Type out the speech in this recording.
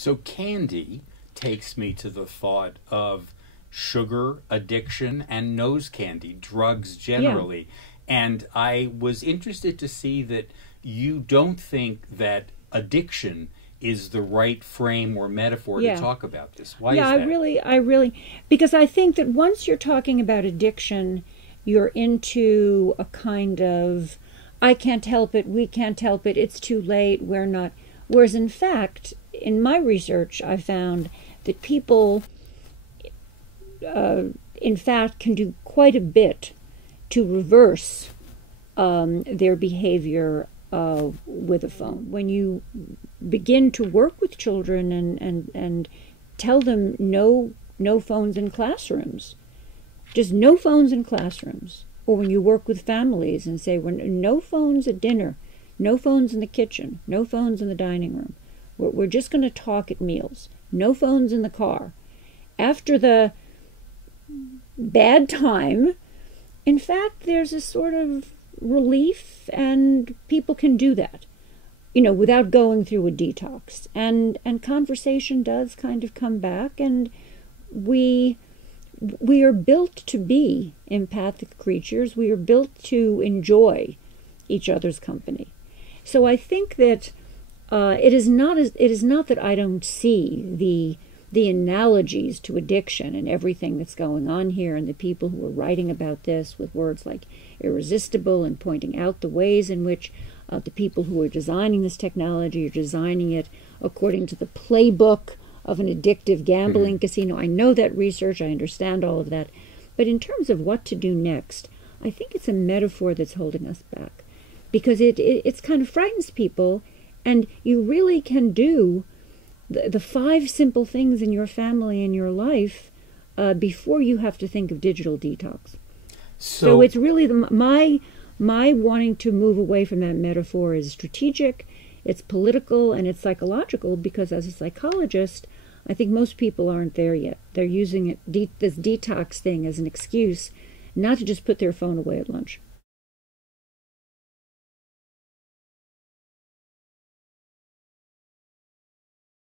So candy takes me to the thought of sugar addiction and nose candy, drugs generally. And I was interested to see that you don't think that addiction is the right frame or metaphor to talk about this. Why is that? I really, because I think that once you're talking about addiction, you're into a kind of, I can't help it, we can't help it, it's too late, we're not. Whereas in fact, in my research, I found that people, in fact, can do quite a bit to reverse their behavior with a phone. When you begin to work with children and tell them no phones in classrooms, just no phones in classrooms, or when you work with families and say no phones at dinner, no phones in the kitchen, no phones in the dining room, we're just going to talk at meals, no phones in the car. After the bad time, in fact, there's a sort of relief, and people can do that, without going through a detox. And conversation does kind of come back, and we are built to be empathic creatures. We are built to enjoy each other's company. So I think that it is not that I don't see the analogies to addiction and everything that's going on here, and the people who are writing about this with words like irresistible and pointing out the ways in which the people who are designing this technology are designing it according to the playbook of an addictive gambling casino. I know that research, I understand all of that. But in terms of what to do next, I think it's a metaphor that's holding us back, because it's kind of frightens people, and you really can do the 5 simple things in your family and your life before you have to think of digital detox. So it's really my wanting to move away from that metaphor is strategic, it's political, and it's psychological, because as a psychologist, I think most people aren't there yet. They're using this detox thing as an excuse not to just put their phone away at lunch.